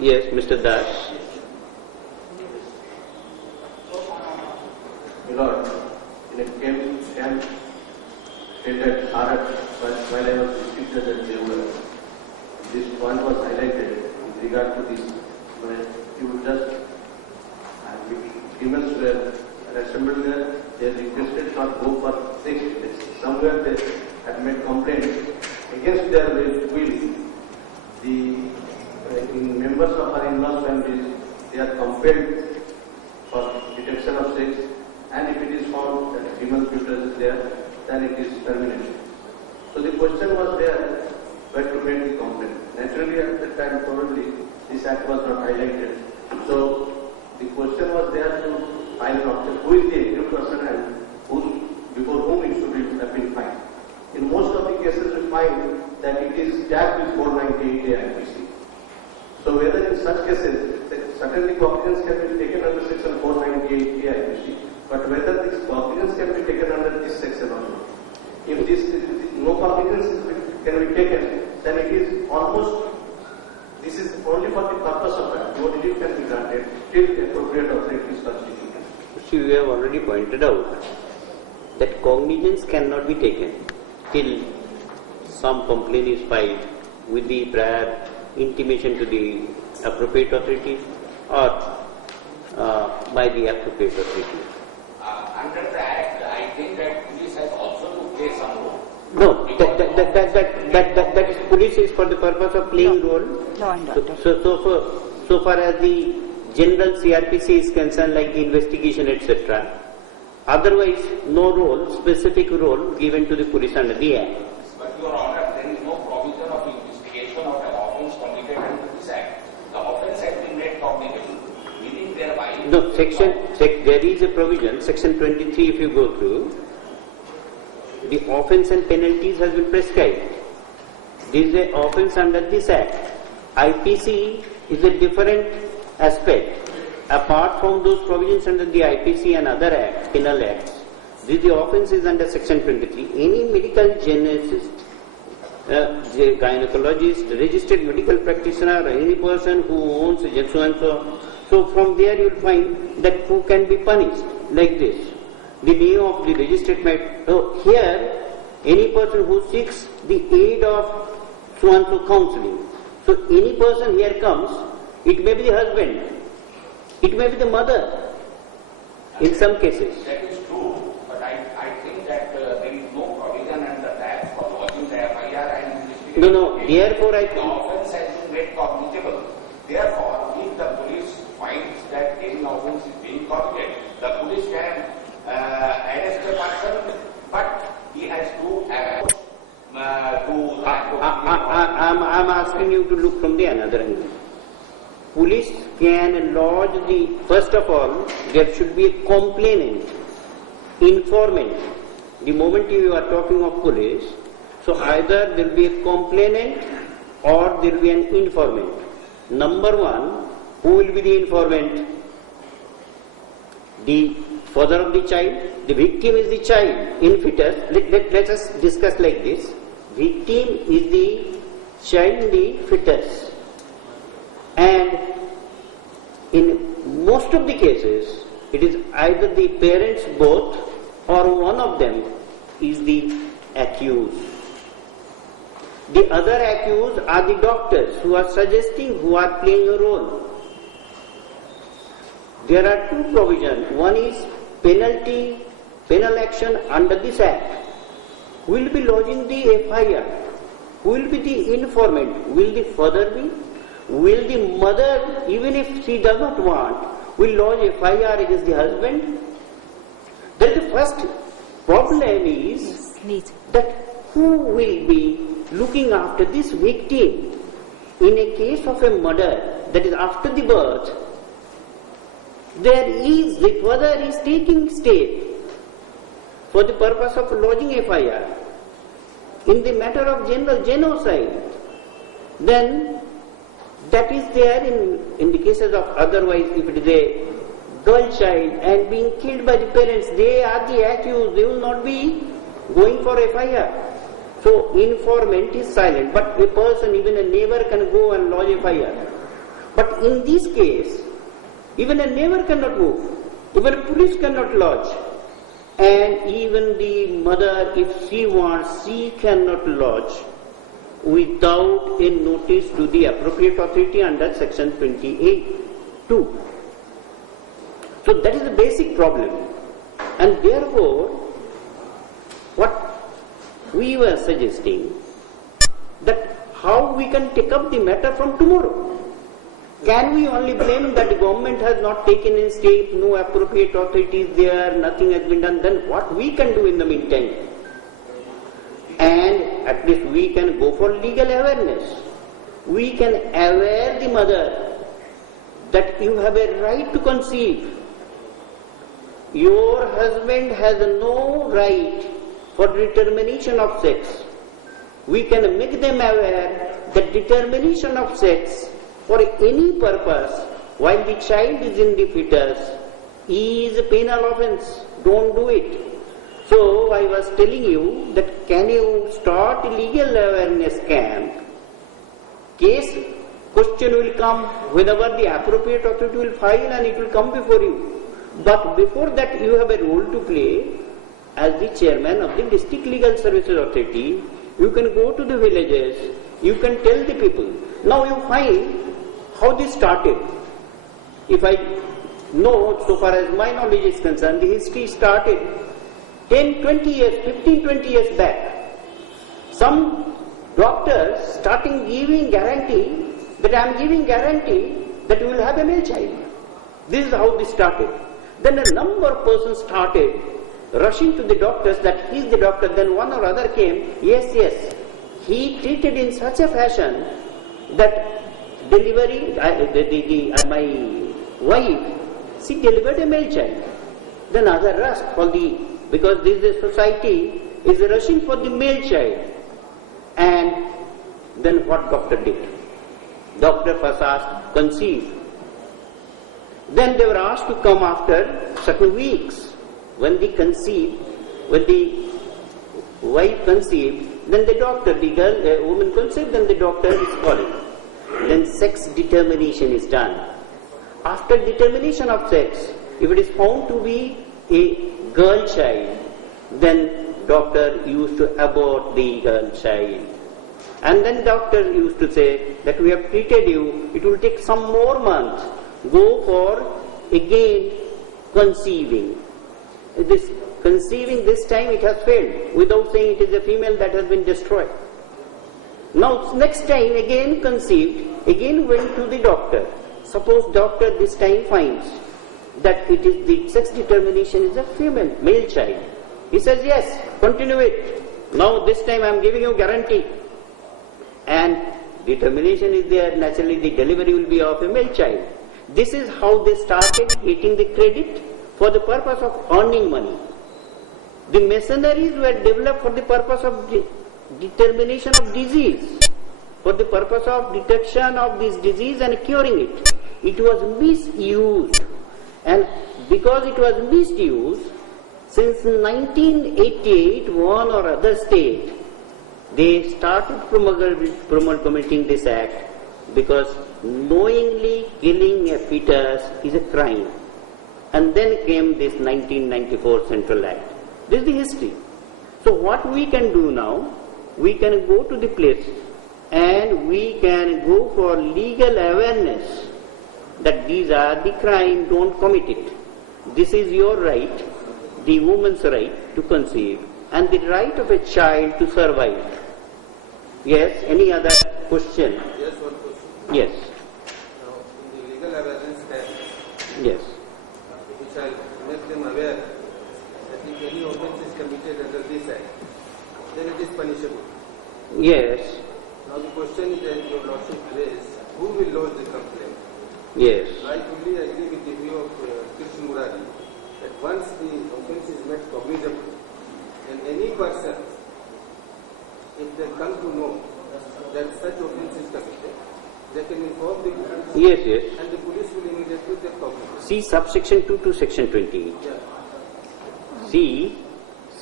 Yes, Mr. Das. My Lord, in a case stated while I was district judge at Devur, this point was highlighted with regard to this. You would just, females were assembled there, they requested not go for sex. Somewhere they had made complaint against their will. In members of our in-laws families, they are compelled for detection of sex, and if it is found that female fetus is there, then it is terminated. So the question was there, where to make the complaint. Naturally, at that time, probably this act was not highlighted. So the question was there to find an object. Who is the aggrieved person and before whom it should have been fined? In most of the cases, we find that it is tagged with 498A IPC. So whether in such cases, certainly cognizance can be taken under section 498A IPC, but whether this cognizance can be taken under this section or not. If no cognizance can be taken, then it is almost, this is only for the purpose of that. No relief can be granted till the appropriate authority is constituted. See, we have already pointed out that cognizance cannot be taken till some complaint is filed with the prior intimation to the appropriate authority or by the appropriate authority. Under the Act, I think that police has also to play some role. No, that is police is for the purpose of playing role. So far as the general CRPC is concerned, like the investigation, etc. Otherwise, no role, specific role given to the police under the Act. But Your Honor, there is no provision of investigation of an offence committed under this Act. The offence has been made cognizable, meaning thereby. No, there is a provision, section 23, if you go through, the offence and penalties has been prescribed. This is an offence under this Act. IPC is a different aspect. Apart from those provisions under the IPC and other acts, penal acts, the offence is under section 23. Any medical geneticist, gynecologist, registered medical practitioner, or any person who owns so and so. So from there you will find that who can be punished like this. The name of the registered med. So here, any person who seeks the aid of so and so counseling. So any person here comes, it may be the husband, it may be the mother, in some cases. That is true, but I think that there is no provision under that for lodging the FIR and investigation. No, therefore I think the offence has been made cognizable. Therefore, if the police finds that any offence is being committed, the police can arrest the person, but he has to I'm asking you to look from the another angle. Police can lodge first of all, there should be a complainant, informant. The moment you are talking of police, so either there will be a complainant or there will be an informant. Number one, who will be the informant? The father of the child. The victim is the child in fetus. Let us discuss like this. Victim is the child in the fetus. And in most of the cases, it is either the parents both or one of them is the accused. The other accused are the doctors who are suggesting, who are playing a role. There are two provisions. One is penal action under this Act. Who will be lodging the FIR? Who will be the informant? Will the father be? Will the mother, even if she does not want, will lodge FIR against the husband? That the first problem is that who will be looking after this victim in a case of a murder, that is after the birth. The father is taking step for the purpose of lodging FIR in the matter of general genocide. Then that is there in the cases of otherwise, if it is a girl child and being killed by the parents, they are the accused, they will not be going for FIR. So informant is silent, but a person, even a neighbor, can go and lodge a FIR. But in this case, even a neighbor cannot move, even a police cannot lodge, and even the mother, if she wants, she cannot lodge without a notice to the appropriate authority under section 28(2). So that is the basic problem, and therefore what we were suggesting, that how we can take up the matter from tomorrow. Can we only blame that the government has not taken any step, no appropriate authorities there, nothing has been done? Then what we can do in the meantime? And at least we can go for legal awareness. We can aware the mother that you have a right to conceive. Your husband has no right for determination of sex. We can make them aware that determination of sex for any purpose while the child is in the fetus is a penal offence. Don't do it. So I was telling you that can you start a legal awareness camp? Case question will come whenever the appropriate authority will file and it will come before you. But before that you have a role to play as the chairman of the District Legal Services Authority. You can go to the villages, you can tell the people. Now you find how this started. If I know, so far as my knowledge is concerned, the history started 10, 20 years, 15, 20 years back. Some doctors starting giving guarantee that I am giving guarantee that you will have a male child. This is how this started. Then a number of persons started rushing to the doctors that he is the doctor. Then one or other came, yes, he treated in such a fashion that delivery, my wife, she delivered a male child. Then other rushed for because this society is rushing for the male child. And then what doctor did? Doctor first asked, conceive. Then they were asked to come after certain weeks. When the wife conceived, then the doctor, the woman conceived, then the doctor is calling. Then sex determination is done. After determination of sex, if it is found to be a girl child, then doctor used to abort the girl child. And then doctor used to say that we have treated you, it will take some more months. Go for again conceiving. This conceiving, this time it has failed, without saying it is a female that has been destroyed. Now next time again conceived, again went to the doctor. Suppose doctor this time finds that it is the sex determination is a female, male child. He says, yes, continue it. Now this time I am giving you guarantee. And determination is there, naturally the delivery will be of a male child. This is how they started getting the credit for the purpose of earning money. The machineries were developed for the purpose of determination of disease, for the purpose of detection of this disease and curing it. It was misused, and because it was misused, since 1988, one or other state, they started promoting this act, because knowingly killing a fetus is a crime. And then came this 1994 Central Act. This is the history. So what we can do now, we can go to the place and we can go for legal awareness that these are the crime, don't commit it. This is your right, the woman's right to conceive, and the right of a child to survive. Yes, any other question? Yes, one question. Yes. Now, in the legal awareness camp, Yes. which I make them aware that if any offence is committed under this act, then it is punishable. Yes. Now the question is that your lordship raised, who will lodge the complaint? Yes. I fully agree with the view of Krishna Murari that once the offence is made cognizable, then any person, if they come to know that such offence is committed, they can inform the police. Yes, yes. And the police will immediately take cognizance. See subsection 2 to section 20. Yeah. See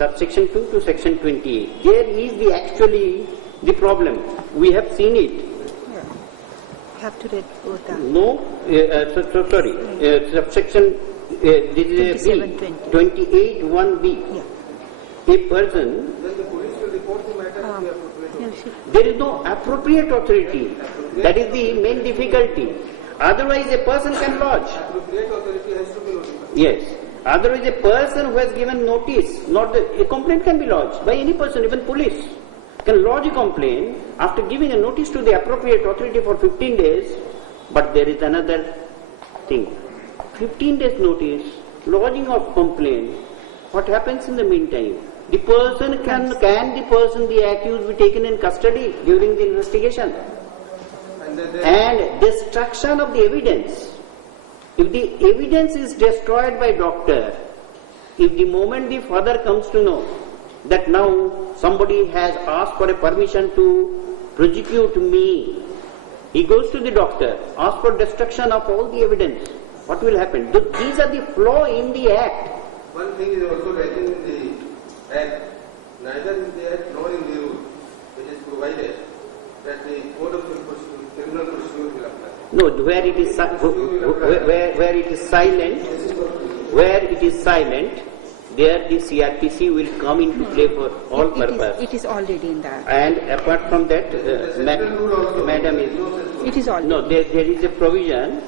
subsection 2 to section 28. There is actually the problem. We have seen it. Yeah. You have to read both that. No, sorry. Subsection this is a B, 28 1B. Yeah. A person, Then the police will report the matter to the appropriate authority. there is no appropriate authority. That is the main difficulty. Otherwise, a person can lodge. Appropriate authority has to be notified. Yes. Otherwise, a person who has given notice, a complaint can be lodged by any person, even police can lodge a complaint after giving a notice to the appropriate authority for 15 days. But there is another thing. 15 days notice, lodging of complaint. What happens in the meantime? The person can the person, the accused, be taken in custody during the investigation? And destruction of the evidence. If the evidence is destroyed by doctor, if the moment the father comes to know that now somebody has asked for a permission to prosecute me, he goes to the doctor, asks for destruction of all the evidence. What will happen? These are the flaw in the act. One thing is also lacking in the act, neither in the act nor in the rule, which is provided that the code of criminal procedure will apply. No, where it is silent, there the CRPC will come into play for all purpose. It is already in that. And apart from that, madam is. It is already. No, there is a provision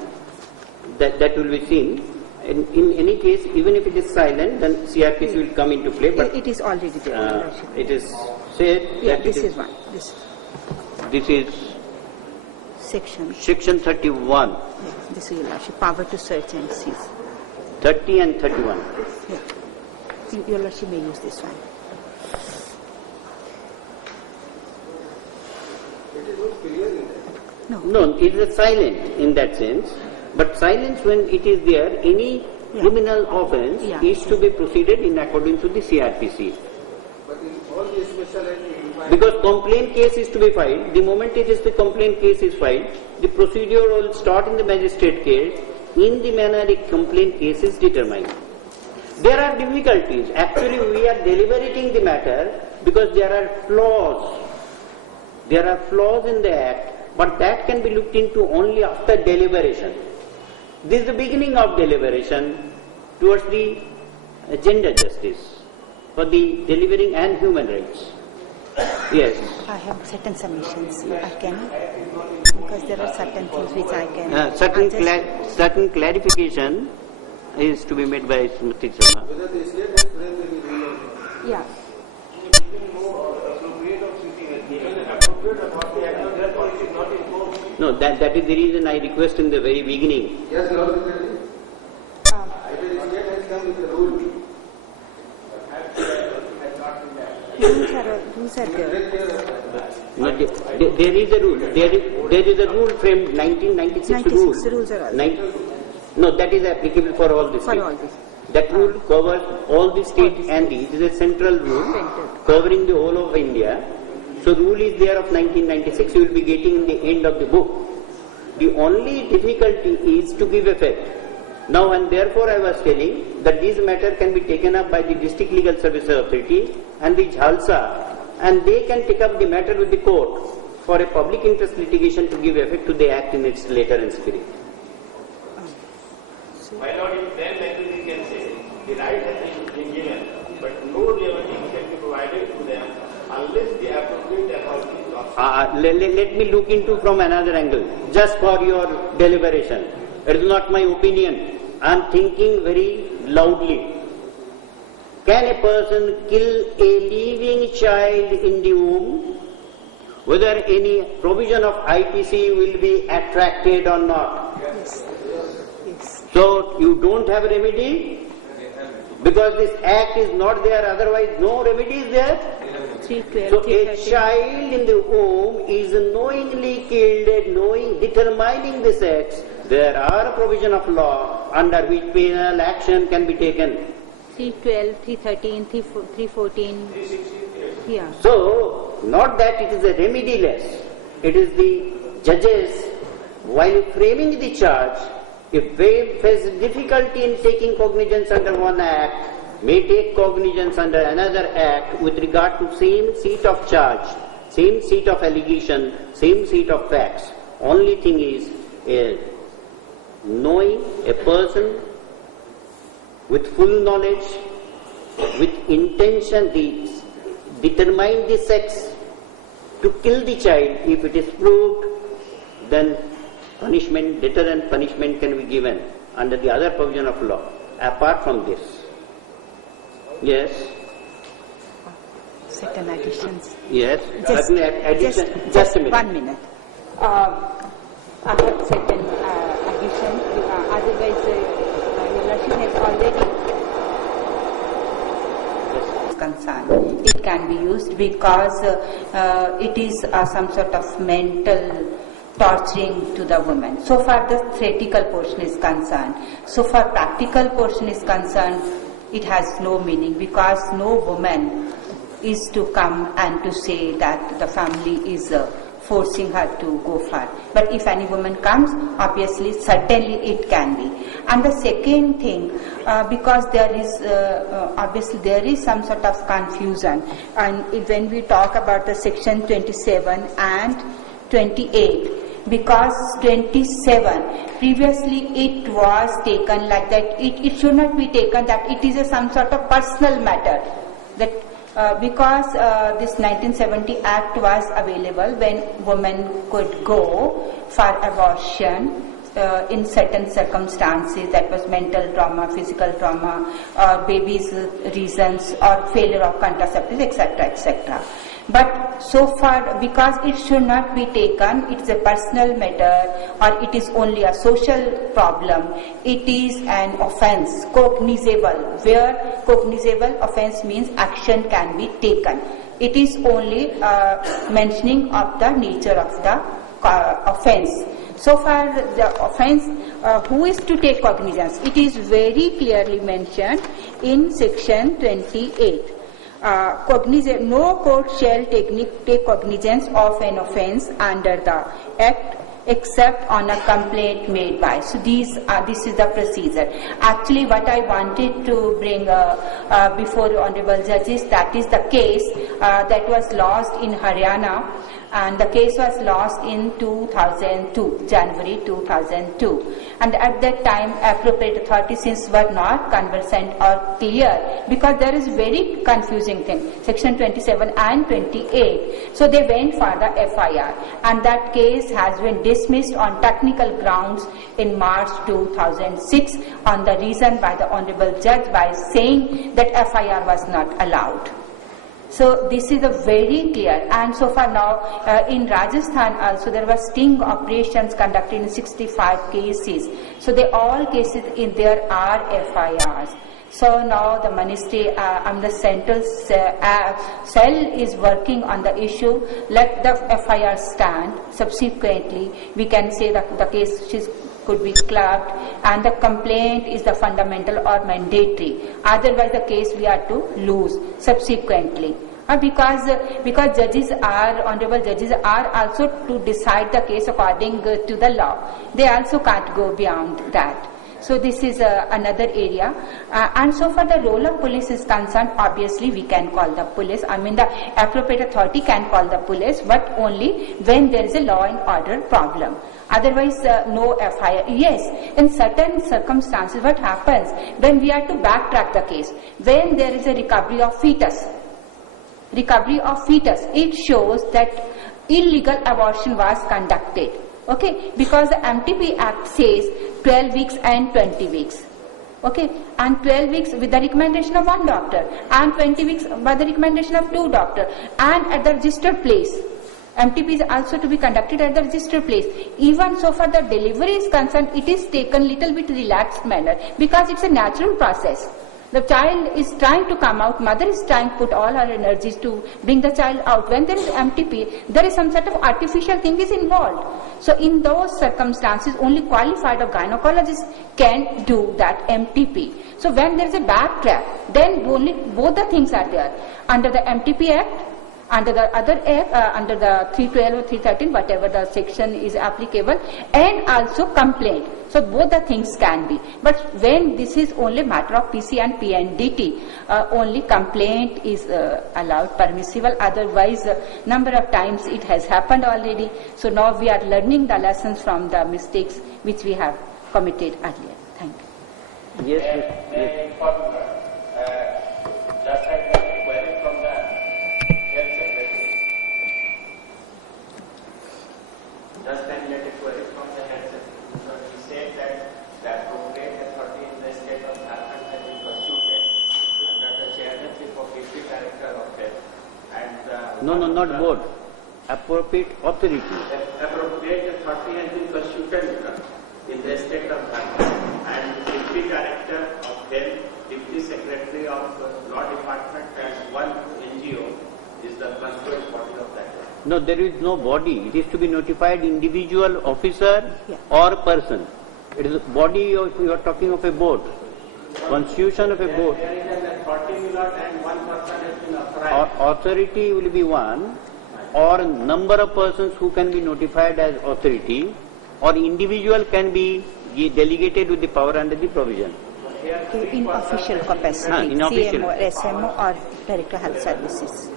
that will be seen. In any case, even if it is silent, then CRPC will come into play. But it is already there. it is said Yeah, that this it is one. This is Section 31. Yeah, this is your lordship. Power to search and seize. 30 and 31. Yeah. Your lordship may use this one. It is not clear in that. No, it is silent in that sense. But silence when it is there, any criminal offence is to be proceeded in accordance to the CRPC. But in all the special act, you will find Because complaint case is to be filed, the moment it is the complaint case is filed, the procedure will start in the magistrate case in the manner the complaint case is determined. There are difficulties. Actually, we are deliberating the matter because there are flaws. There are flaws in the act, but that can be looked into only after deliberation. This is the beginning of deliberation towards the gender justice for the delivering and human rights. Yes. I have certain submissions. Can I? Because there are certain things which I can. Certain clarification is to be made by Smriti Sharma. whether the state has framed any rule or not. Yeah. No, that is the reason I request in the very beginning. Yes, Lord Secretary. If the state has come with a rule, Rules are there. No, there is a rule. There is a rule framed 1996 rule. 96 rules are all. No, that is applicable for all the For states. all this. That rule covers all the states and it is a central rule covering the whole of India. So rule is there of 1996, you will be getting in the end of the book. The only difficulty is to give effect. Now and therefore I was telling that this matter can be taken up by the District Legal Services Authority and the Jhalsa, and they can take up the matter with the court for a public interest litigation to give effect to the act in its letter and spirit. My Lord, in plain language we can say the right has been given, but no remedy can be provided to them unless the appropriate authority is also. Let me look into from another angle, just for your deliberation. It is not my opinion. I am thinking very loudly. Can a person kill a living child in the womb? Whether any provision of IPC will be attracted or not? Yes. Yes. So you don't have a remedy? Because this act is not there, otherwise no remedy is there? 312, So a 313. child in the womb is knowingly killed, determining the sex. There are a provision of law under which penal action can be taken. 312, 313, 314. Yeah. So, not that it is a remediless. It is the judges, while framing the charge, if they face difficulty in taking cognizance under one act, may take cognizance under another act with regard to same seat of charge, same seat of allegation, same seat of facts. Only thing is knowing a person with full knowledge, with intention, determine the sex to kill the child. If it is proved, then punishment, deterrent punishment can be given under the other provision of law. Apart from this, yes. Certain additions. Yes. Just a minute. 1 minute. I have certain addition. Otherwise, your Lordship has already concerned. It can be used because it is some sort of mental torturing to the woman. So far the theoretical portion is concerned. So far practical portion is concerned, it has no meaning, because no woman is to come and to say that the family is forcing her to go far. But if any woman comes, obviously, certainly it can be. And the second thing, because there is, obviously there is some sort of confusion, and when we talk about the section 27 and 28, because 27, previously it was taken like that, it should not be taken that it is some sort of personal matter, that because this 1970 Act was available when women could go for abortion in certain circumstances, that was mental trauma, physical trauma, or baby's reasons, or failure of contraceptives, etc., etc. But so far, because it should not be taken, it's a personal matter, or it is only a social problem, it is an offence, cognizable, where cognizable offence means action can be taken. It is only mentioning of the nature of the offence. So far the offence, who is to take cognizance? It is very clearly mentioned in section 28. No court shall take cognizance of an offence under the Act except on a complaint made by. So this is the procedure. Actually, what I wanted to bring before honorable judges, that is the case that was lost in Haryana, and the case was lost in 2002, January 2002. And at that time, appropriate authorities were not conversant or clear, because there is very confusing thing, section 27 and 28. So they went for the FIR, and that case has been dismissed on technical grounds in March 2006 on the reason by the honorable judge by saying that FIR was not allowed. So this is a very clear, and so far now in Rajasthan also there were sting operations conducted in 65 cases. So they all cases in there are FIRs. So now the ministry and the central cell is working on the issue. Let the FIR stand. Subsequently, we can say that the case could be clubbed, and the complaint is the fundamental or mandatory. Otherwise, the case we are to lose subsequently. Because judges are, honorable judges are also to decide the case according to the law. They also can't go beyond that. So this is another area. And so far the role of police is concerned, obviously we can call the police. I mean the appropriate authority can call the police, but only when there is a law and order problem. Otherwise, no FIR. Yes, in certain circumstances, what happens when we are to backtrack the case? When there is a recovery of fetus, it shows that illegal abortion was conducted. Okay, because the MTP Act says 12 weeks and 20 weeks. Okay, and 12 weeks with the recommendation of one doctor, and 20 weeks by the recommendation of two doctors, and at the registered place. MTP is also to be conducted at the registered place. Even so far the delivery is concerned, it is taken little bit relaxed manner, because it's a natural process. The child is trying to come out, mother is trying to put all her energies to bring the child out. When there is MTP, there is some sort of artificial thing is involved. So in those circumstances, only qualified or gynecologist can do that MTP. So when there is a backtrack, then only both the things are there. Under the MTP Act, under the other act, under the 312 or 313, whatever the section is applicable, and also complaint. So both the things can be. But when this is only matter of PC and PNDT, only complaint is allowed, permissible. Otherwise, number of times it has happened already. So now we are learning the lessons from the mistakes which we have committed earlier. Thank you. Yes. May I inform just like a query from the health secretary. Just I get a query from the health secretary. So he said that the appropriate authority in the state of Jharkhand has been constituted under the chairmanship of Deputy Director of Health. And No, not board. Appropriate authority. the appropriate authority has been constituted in the state of Jharkhand, and Deputy Director of Health, Deputy Secretary of Law Department, and one NGO is the constituent body of that. No, there is no body. It is to be notified individual officer or person. It is a body. You are talking of a board. Constitution of a board. There is an authority allowed and one person has been authorized. Authority will be one, or number of persons who can be notified as authority, or individual can be delegated with the power under the provision. In official capacity, in official. CMO, SMO or Director Health Services.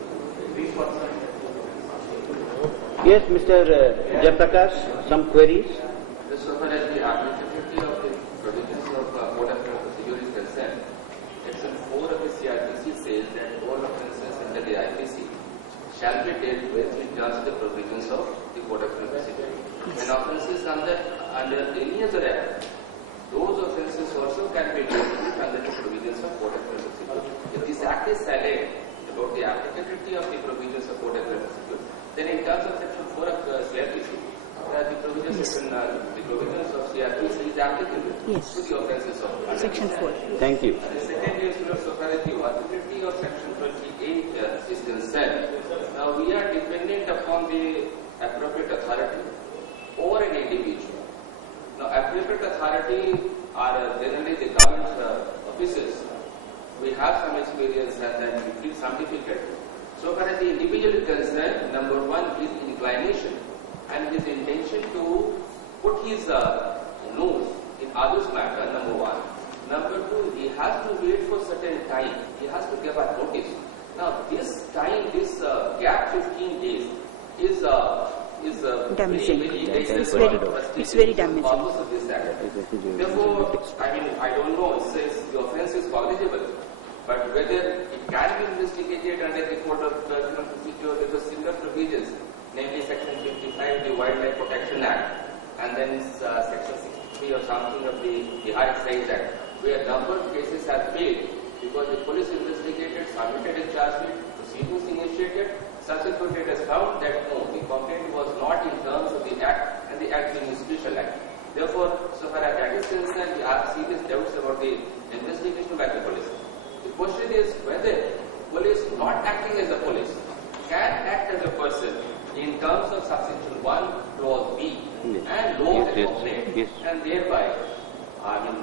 Yes, Mr. Jayaprakash, some queries? So far as the applicability of the provisions of Code of Criminal Procedure is concerned, Section 4 of the CRPC says that all offences under the IPC shall be dealt with in terms of the provisions of the Code of Criminal Procedure. And offences under any other act, those offences also can be dealt with under the provisions of Code of Criminal Procedure. If this act is silent about the applicability of the provisions of Code of Criminal Procedure, then in terms of Section 4 of CRPC, the provisions of CRPC is applicable to the offences of Section 4. Thank you. And the second is so far as the authority of Section 28 is concerned. Now we are dependent upon the appropriate authority or an individual. Now appropriate authority are generally the government officers. We have some experience and then we feel some difficulty. So far as the individual is concerned, number one, his inclination and his intention to put his nose in others' matter, number one. Number two, he has to wait for certain time. He has to give a notice. Now this time, this gap 15 days is damaging. It's very damaging. Therefore, I don't know, it says the offence is cognizable, but whether it can be investigated under the Code of Criminal Procedure with similar provisions, namely Section 55 of the Wildlife Protection Act, and then Section 63 or something of the High Excise Act, where a number of cases have failed because the police investigated, submitted a charge sheet, proceedings initiated, subsequently it has found that no, the complaint was not in terms of the act and the act being a special act. Therefore, so far as that is concerned, we have serious doubts about the investigation by the police. The question is whether police not acting as a police can act as a person in terms of subsection 1 clause B and lodge a complaint and thereby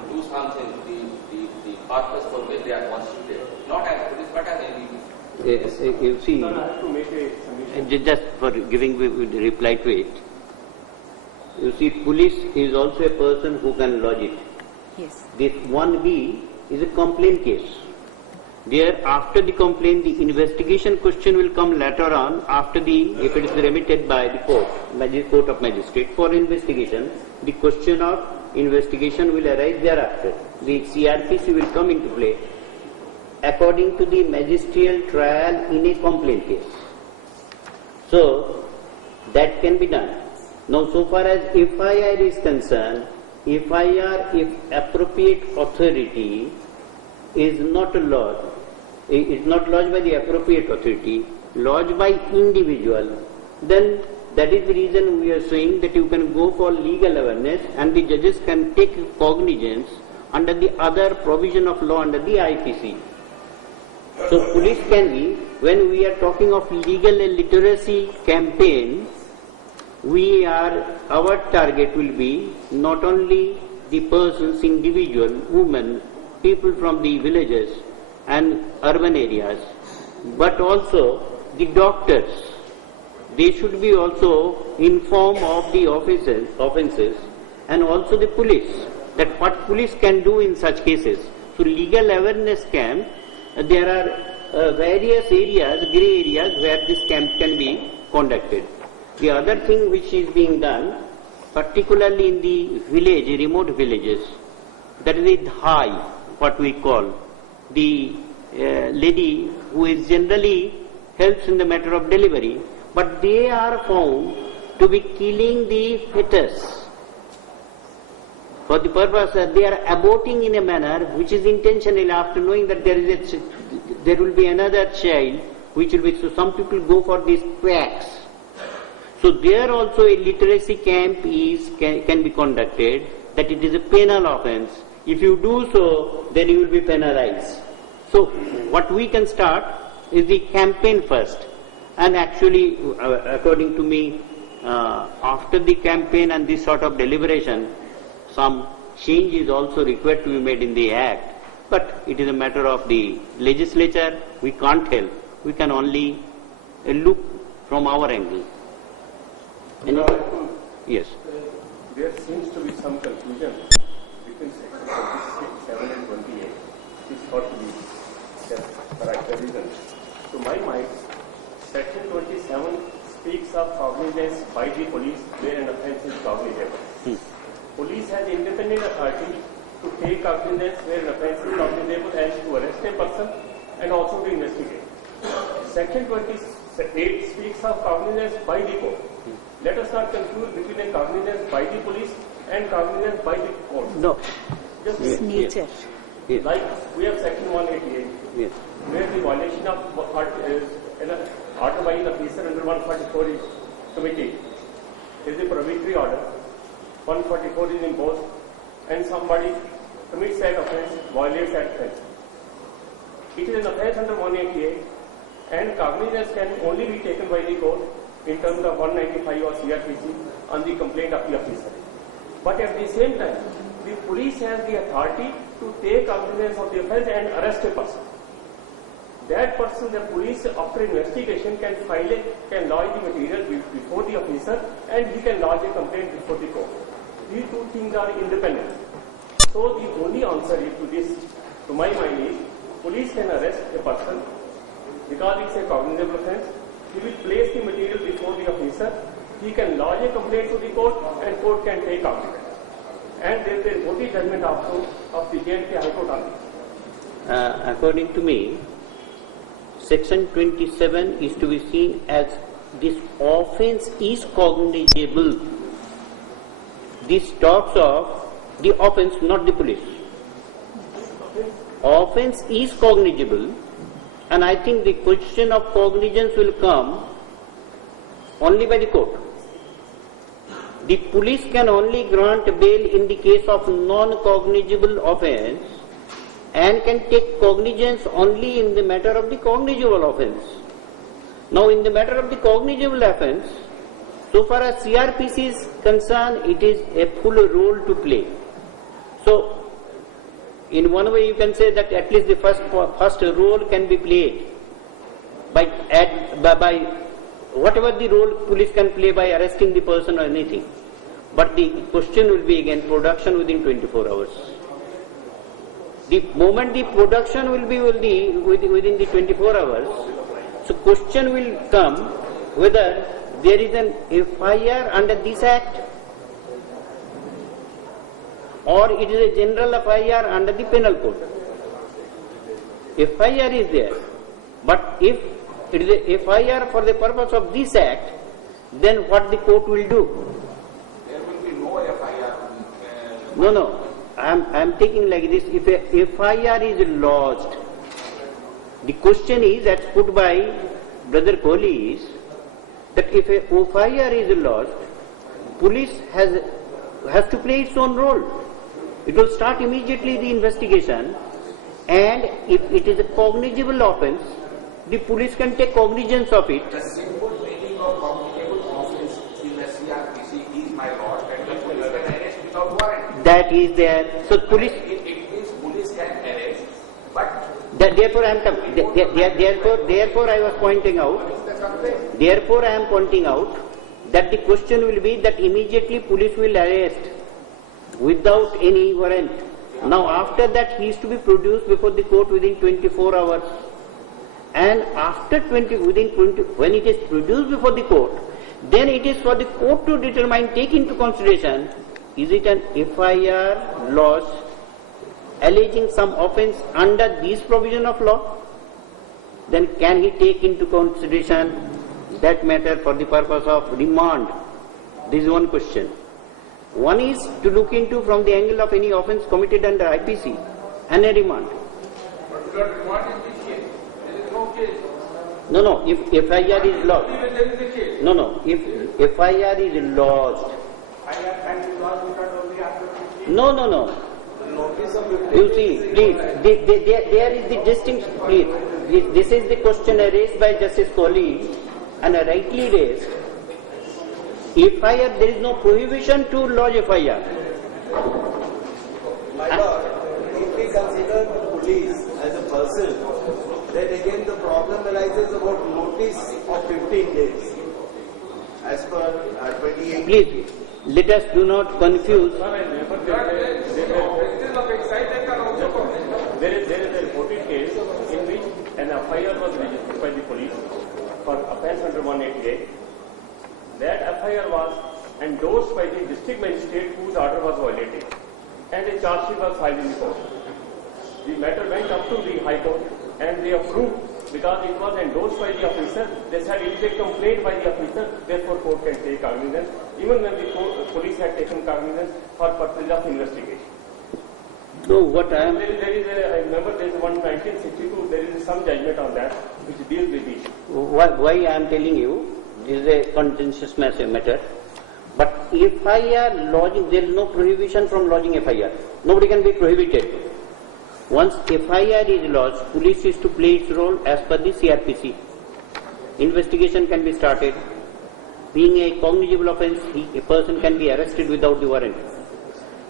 do something the purpose for which they are constituted, not as police but as individual. You see, just for giving reply to it, you see, police is also a person who can lodge it. Yes. This 1B is a complaint case. There, after the complaint, the investigation question will come later on, after if it is remitted by the court of magistrate for investigation, the question of investigation will arise thereafter. The CRPC will come into play according to the magisterial trial in a complaint case. So, that can be done. Now, so far as FIR is concerned, FIR, if appropriate authority is not lodged by the appropriate authority, lodged by individual, then that is the reason we are saying that you can go for legal awareness and the judges can take cognizance under the other provision of law under the IPC. So police can be, when we are talking of legal literacy campaign, our target will be not only the persons, individual, women, people from the villages and urban areas, but also the doctors, they should be also informed of the offences, and also the police, that what police can do in such cases. So legal awareness camp, there are various areas, grey areas where this camp can be conducted. The other thing which is being done, particularly in the village, remote villages, that is the high, what we call, the lady who is generally helps in the matter of delivery, but they are found to be killing the fetus for the purpose that they are aborting in a manner which is intentional, after knowing that there will be another child which will be, so some people go for these quacks. So there also a literacy camp can be conducted, that it is a penal offence. If you do so, then you will be penalized. So what we can start is the campaign first, and actually according to me, after the campaign and this sort of deliberation, some change is also required to be made in the act, but it is a matter of the legislature. We can't help. We can only look from our angle. Yes. There seems to be some confusion between section 27 and 28. It is thought to be the right reason. To my mind, section 27 speaks of cognizance by the police where an offence is cognizable. Police has independent authority to take cognizance where an offence is cognizable and to arrest a person and also to investigate. Section 28 speaks of cognizance by the court. Let us not confuse between a cognizance by the police and cognizance by the court. No. Just nature. Yes. Like we have section 188, yes, where the violation of order by an officer under 144 is committed. There is a prohibitory order. 144 is imposed, and somebody commits that offence, violates that offence. It is an offence under 188, and cognizance can only be taken by the court in terms of 195 or CRPC on the complaint of the officer. But at the same time, the police has the authority to take cognizance of the offence and arrest a person. That person, the police, after investigation, can lodge the material before the officer, and he can lodge a complaint before the court. These two things are independent. So the only answer to this, to my mind, is police can arrest a person because it's a cognizable offence. He will place the material before the officer. He can lodge a complaint to the court, and court can take cognizance. And there is a voting judgment also of the J&K High Court on it. According to me, section 27 is to be seen as this offence is cognizable. This talks of the offence, not the police. Offence is cognizable, and I think the question of cognizance will come only by the court. The police can only grant bail in the case of non-cognizable offence and can take cognizance only in the matter of the cognizable offence. Now, in the matter of the cognizable offence, so far as CRPC is concerned, it is a full role to play. So, in one way you can say that at least the first role can be played by whatever the role police can play by arresting the person or anything. But the question will be again production within 24 hours. The moment the production will be within the 24 hours, so question will come whether there is an FIR under this act or it is a general FIR under the penal code. FIR is there, but if it is a FIR for the purpose of this act, then what the court will do? There will be no FIR. No. I am taking like this. If a FIR is lodged, the question is that's put by Brother Kohli is that if a FIR is lodged, police has to play its own role. It will start immediately the investigation, and if it is a cognizable offence, the police can take cognizance of it. The simple meaning of cognizable offence in the CRPC is, my lord, that the police can arrest without warrant. That is there. So police. It means police can arrest, but Therefore I was pointing out Therefore, I am pointing out that the question will be that immediately police will arrest without any warrant. Now, after that, he is to be produced before the court within 24 hours. And after when it is produced before the court, then it is for the court to determine, take into consideration, is it an FIR lodged alleging some offence under this provision of law? Then can he take into consideration that matter for the purpose of remand? This is one question. One is to look into from the angle of any offence committed under IPC and a remand. But remand is the case. There is no case. No, if FIR is lodged. There is a case. No, if FIR is lodged. FIR can be lodged without only after 15. No. You see, please, there is the distinction, please. This is the question raised by Justice Kohli and rightly raised. FIR, there is no prohibition to lodge FIR. My lord, if we consider the police as a person, then again the problem arises about notice of 15 days. As per 28. Please, let us do not confuse. There is a reported case in which an FIR was registered by the police for offence under 188. That FIR was endorsed by the district magistrate whose order was violated, and a charge sheet was filed in the court. The matter went up to the High Court and they approved because it was endorsed by the officer. They said it is a complaint by the officer, therefore court can take cognizance, even when the police had taken cognizance for purpose of investigation. So what I am... I remember there is one 1962, there is some judgment on that which deals with the issue. Why I am telling you, this is a contentious matter. But FIR lodging, there is no prohibition from lodging FIR. Nobody can be prohibited. Once FIR is lodged, police is to play its role as per the CRPC. Investigation can be started. Being a cognizable offence, a person can be arrested without the warrant.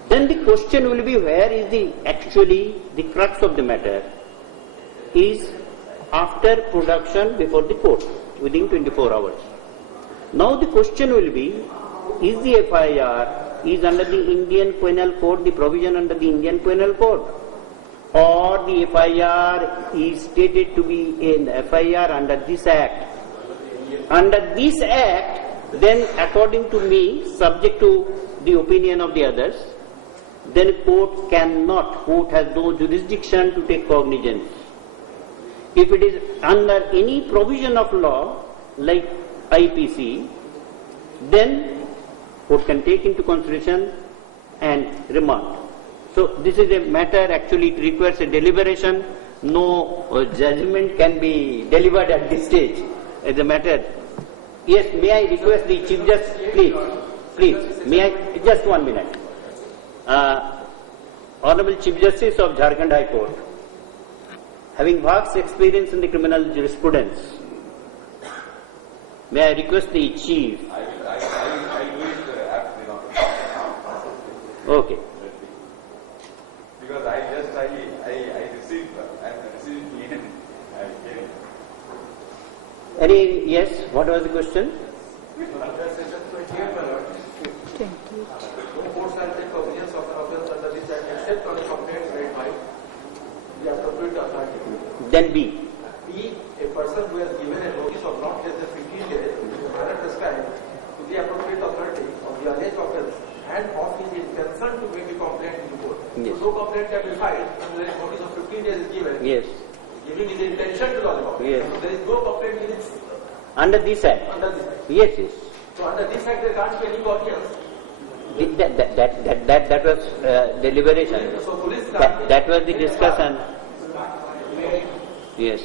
Then the question will be, where is actually the crux of the matter is after production before the court within 24 hours. Now the question will be, is the FIR is under the Indian Penal Code, the provision under the Indian Penal Code, or the FIR is stated to be an FIR under this Act? Under this Act, then according to me, subject to the opinion of the others, then court has no jurisdiction to take cognizance. If it is under any provision of law like IPC, then court can take into consideration and remand. So this is a matter, actually it requires a deliberation. No judgment can be delivered at this stage as a matter. Yes, may I request the Chief Justice, please, may I, just 1 minute. Honorable Chief Justice of Jharkhand High Court, having vast experience in the criminal jurisprudence, may I request the Chief? I do it after the Okay. Because I received it. Any, yes, what was the question? No courts can take cognizance of an offence under this Act except on a complaint made by the appropriate authority. Then B. B, a person who has given a notice of not less than 15 days in the manner prescribed to the appropriate authority of the alleged offence and of his intention to make a complaint in the court. Yes. So no complaint can be filed unless a notice of 15 days is given. Yes. Giving his intention to lodge a complaint. Yes. So there is no complaint in its Under this Act? under this Act. Yes, yes. So under this Act there can't be any cognizance. That was deliberation. So police That was the discussion. Yes.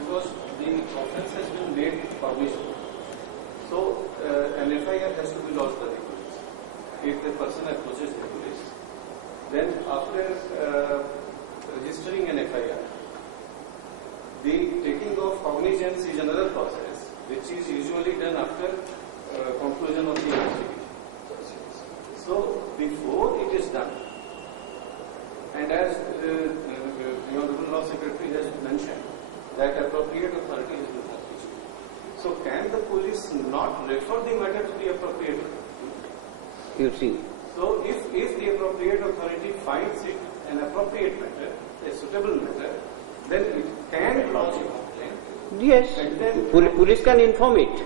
Because the offence has been made published. So an FIR has to be lodged by the police. If the person approaches the police, then after registering an FIR, the taking of cognizance is another process, which is usually done after conclusion of the investigation. So before it is done, and as the Honorable Law Secretary has mentioned, that appropriate authority has been established. not refer the matter to the appropriate. You see. So if the appropriate authority finds it an appropriate matter, a suitable matter, then it can lodge a complaint. Yes, And then police can inform it.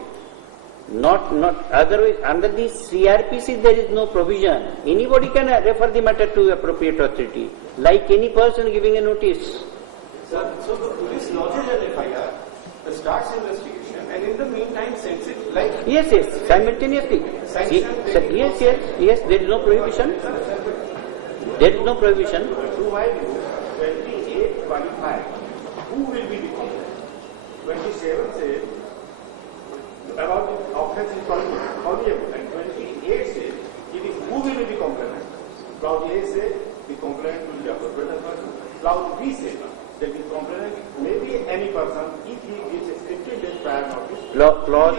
Not otherwise, under the CRPC there is no provision. Anybody can refer the matter to appropriate authority, like any person giving a notice. So the police lodges an FIR, starts investigation, and in the meantime sends it like... Yes, simultaneously. Yes, there is no prohibition. There is no prohibition. To my view, 28 qualified. Who will be the complainant? 27 says about the offence is culpable, and 28 says it is who will be the complainant. Clause A says the complainant will be appropriate person. Clause B says that the complainant may be any person if he gives a 15 days prior notice. Clause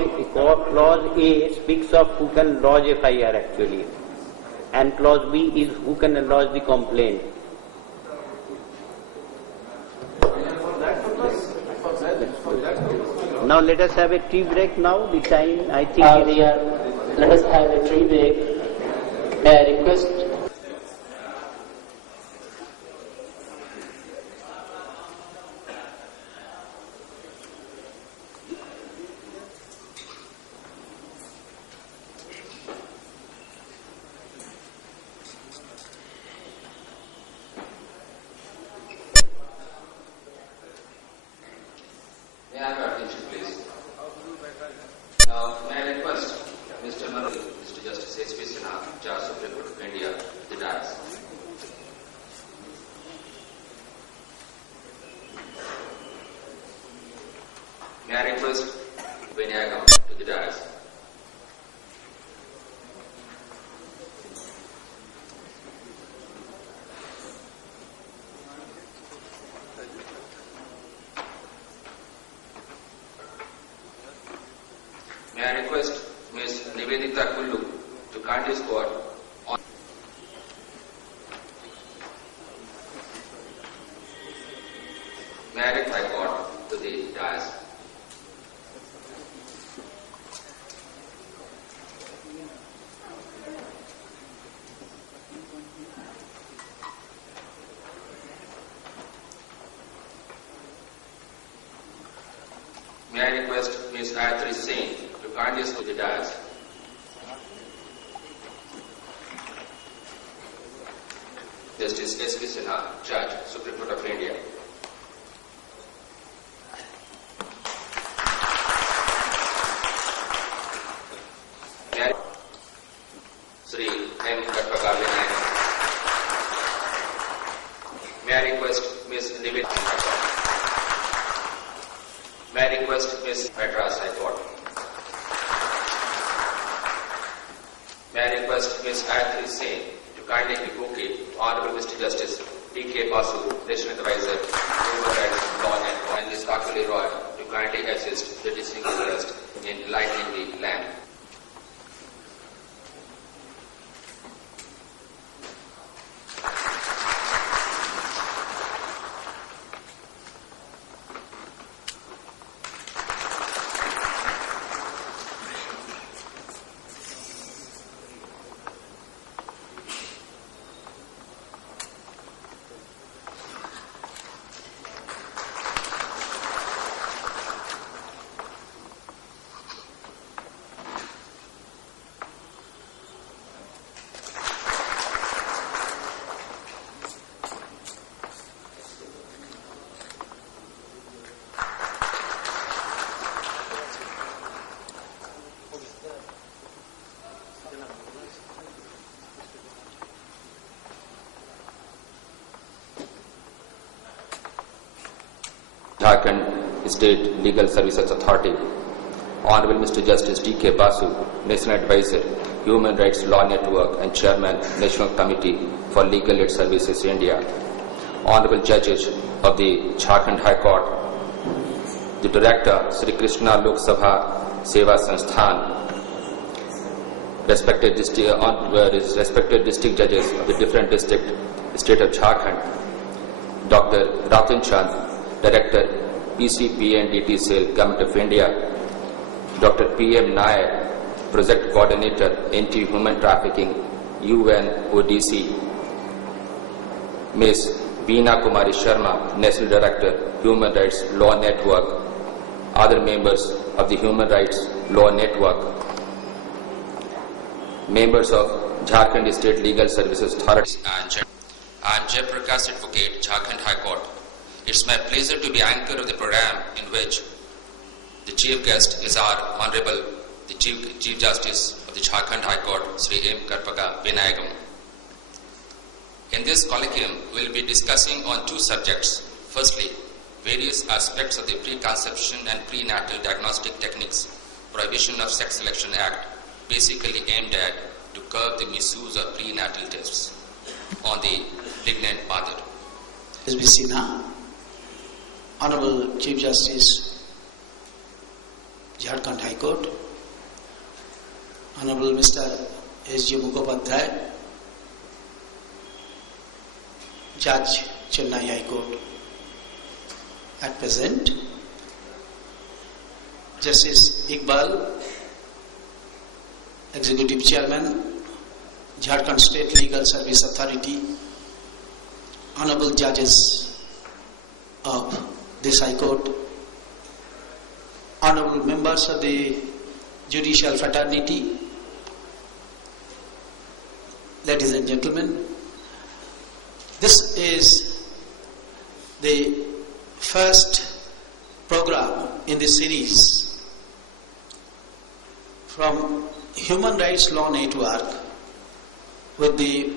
A speaks of who can lodge a FIR actually, and clause B is who can lodge the complaint. Now let us have a tea break now. The time, I think let us have a tea break. May I request Ms. Nivedita Kullu to kindly squad on. May I request High Court to the dais. May I request Ms. Gayatri Singh to kindly to the dais. Justice S.K. Sinha, Judge, Supreme Court of India. Sri M. Katpakali Naik. May I request Ms. Nivedita? May I request Ms. Madras High Court? May I request Ms. Gayatri Singh to kindly advocate Honorable Mr. Justice D.K. Basu, National Advisor, Human Rights, Law and Ms. Kakali Roy to kindly assist the distinguished guest in lightening the land. Jharkhand State Legal Services Authority, Honorable Mr. Justice D.K. Basu, National Advisor, Human Rights Law Network and Chairman, National Committee for Legal Aid Services, India, Honorable Judges of the Jharkhand High Court, the Director, Sri Krishna Lok Sabha Seva Sansthan, respected district judges of the different district, state of Jharkhand, Dr. Ratin Chand, Director, PCPNDT Cell, Government of India, Dr. P.M. Nair, Project Coordinator, Anti-Human Trafficking, UNODC, Ms. Veena Kumari Sharma, National Director, Human Rights Law Network, other members of the Human Rights Law Network, members of Jharkhand State Legal Services Authority. I am Jai Prakash Advocate, Jharkhand High Court. It's my pleasure to be anchor of the program in which the chief guest is our Honorable, the Chief Justice of the Jharkhand High Court, Sri M. Karpaka Vinayagam. In this colloquium, we will be discussing on two subjects. Firstly, various aspects of the Preconception and Prenatal Diagnostic Techniques, Prohibition of Sex Selection Act, basically aimed at to curb the misuse of prenatal tests on the pregnant mother. S.B. Sinha, Honorable Chief Justice, Jharkhand High Court, Honorable Mr. S.J. Mukhopadhyay, Judge, Chennai High Court. At present, Justice Iqbal, Executive Chairman, Jharkhand State Legal Service Authority, Honorable Judges of this High Court, Honorable Members of the Judicial Fraternity, ladies and gentlemen, this is the first program in the series from Human Rights Law Network with the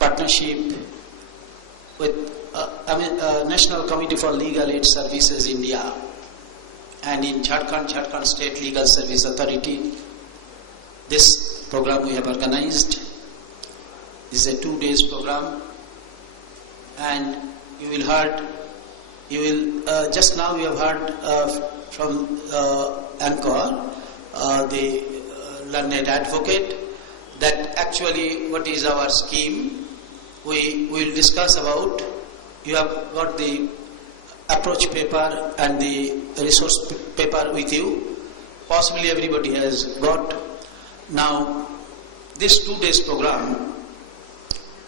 partnership with National Committee for Legal Aid Services India and in Jharkhand State Legal Service Authority. This program we have organized is a 2 days program, and just now you have heard from Anchor, the learned advocate, that actually what is our scheme. We will discuss about, you have got the approach paper and the resource paper with you. Possibly everybody has got. Now, this 2 days program,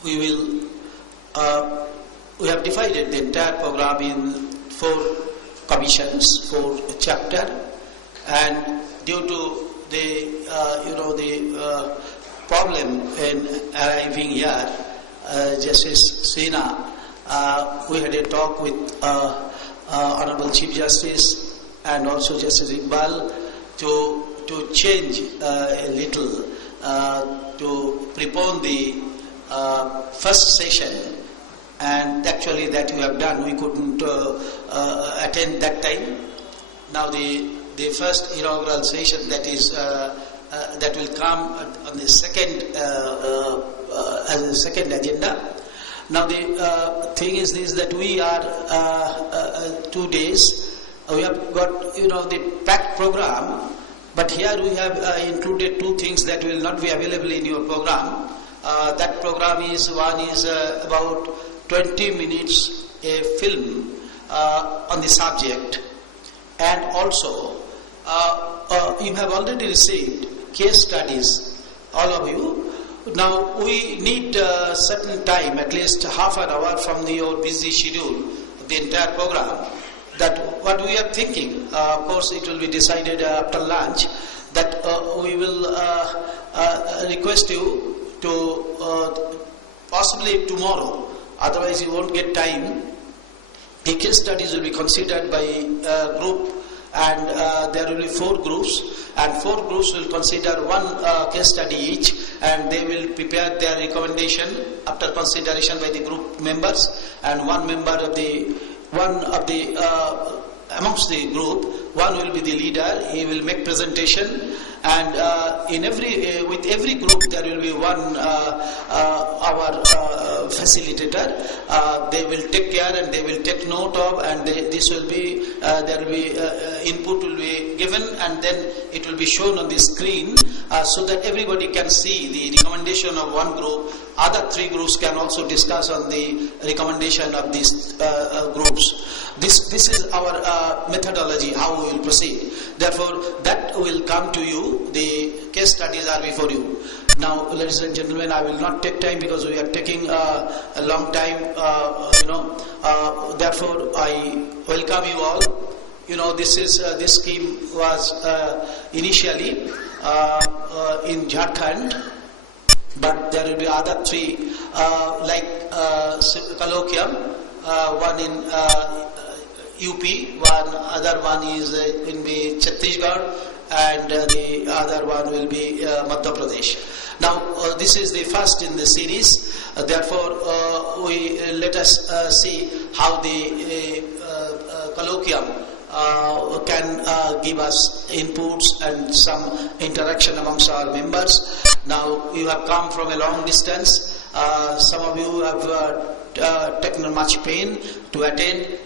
we have divided the entire program in 4 commissions, 4 chapters, and due to the problem in arriving here, Justice Sinha, we had a talk with Honorable Chief Justice and also Justice Iqbal to change a little, to prepone the first session, and actually that you have done. We couldn't attend that time. Now the first inaugural session, that is that will come on the second as a second agenda. Now the thing is this, that we are 2 days. We have got the packed program, but here we have included 2 things that will not be available in your program. That program is, one is about 20 minutes a film on the subject, and also you have already received case studies, all of you. Now we need certain time, at least half an hour from your busy schedule, the entire program, that what we are thinking, of course it will be decided after lunch, that we will request you to possibly tomorrow, otherwise you won't get time. The case studies will be considered by group, and there will be 4 groups, and 4 groups will consider 1 case study each, and they will prepare their recommendation after consideration by the group members, and one member of the amongst the group, one will be the leader. He will make presentation, and with every group there will be one our facilitator. They will take care and they will take note of, and this will be there will be input will be given, and then it will be shown on the screen so that everybody can see the recommendation of one group. Other three groups can also discuss on the recommendation of these groups. This is our methodology, how we will proceed. Therefore, that will come to you. The case studies are before you. Now, ladies and gentlemen, I will not take time because we are taking a long time. Therefore, I welcome you all. This scheme was initially in Jharkhand, but there will be other three like colloquium, one in UP, other one is in the Chhattisgarh, and the other one will be Madhya Pradesh. Now, this is the first in the series. Therefore, let us see how the colloquium can give us inputs and some interaction amongst our members. Now, you have come from a long distance. Some of you have taken much pain to attend.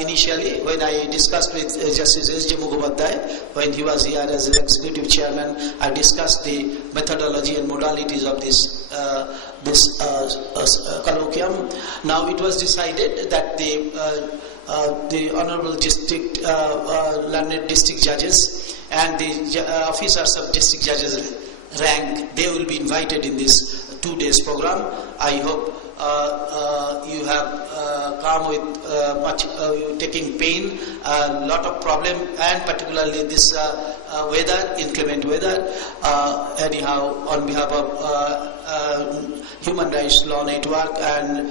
Initially, when I discussed with Justice S.J. Mukhopadhyay, when he was here as the executive chairman, I discussed the methodology and modalities of this colloquium. Now, it was decided that the honorable district learned district judges and the officers of district judges rank, they will be invited in this 2 days program. I hope you have come with much taking pain, a lot of problem, and particularly this weather, inclement weather. Anyhow, on behalf of Human Rights Law Network and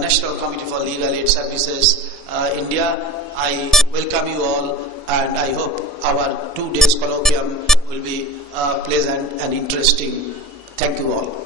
National Committee for Legal Aid Services India, I welcome you all, and I hope our 2 days colloquium will be pleasant and interesting. Thank you all.